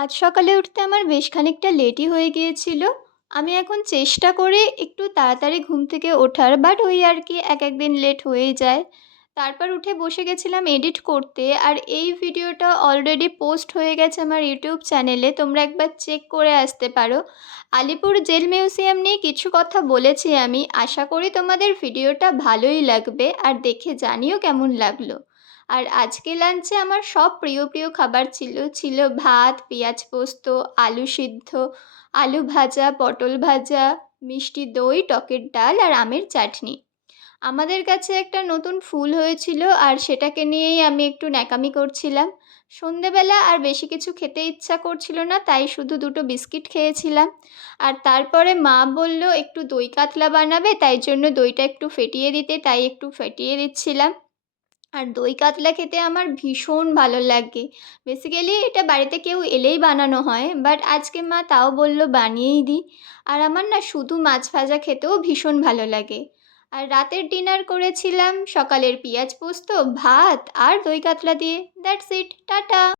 আজ সকালে উঠতে আমার বেশ খানিকটা লেটই হয়ে গিয়েছিল। আমি এখন চেষ্টা করি একটু তাড়াতাড়ি ঘুম থেকে ওঠার, বাট ওই আর কি এক দিন লেট হয়েই যায়। তারপর উঠে বসে গেছিলাম এডিট করতে, আর এই ভিডিওটা অলরেডি পোস্ট হয়ে গেছে আমার ইউটিউব চ্যানেলে, তোমরা একবার চেক করে আসতে পারো। আলিপুর জেল মিউজিয়াম নিয়ে কিছু কথা বলেছি আমি, আশা করি তোমাদের ভিডিওটা ভালোই লাগবে আর দেখে জানিও কেমন লাগলো। আর আজকে লাঞ্চে আমার সব প্রিয় প্রিয় খাবার ছিল ভাত, পেঁয়াজ পোস্ত, আলু সিদ্ধ, আলু ভাজা, পটল ভাজা, মিষ্টি দই, টকের ডাল আর আমের চাটনি। আমাদের কাছে একটা নতুন ফুল হয়েছিল আর সেটাকে নিয়েই আমি একটু ন্যাকামি করছিলাম। সন্ধেবেলা আর বেশি কিছু খেতে ইচ্ছা করছিল না, তাই শুধু দুটো বিস্কিট খেয়েছিলাম। আর তারপরে মা বলল একটু দই কাতলা বানাবে, তাই জন্য দইটা একটু ফেটিয়ে দিতে, তাই একটু ফেটিয়ে দিচ্ছিলাম। আর দই কাতলা খেতে আমার ভীষণ ভালো লাগে। বেসিক্যালি এটা বাড়িতে কেউ এলেই বানানো হয়, বাট আজকে মা তাও বলল বানিয়েই দিই। আর আমার না শুধু মাছ ভাজা খেতেও ভীষণ ভালো লাগে। আর রাতের ডিনার করেছিলাম সকালের পেঁয়াজ পোস্ত, ভাত আর দই কাতলা দিয়ে। That's it, tata.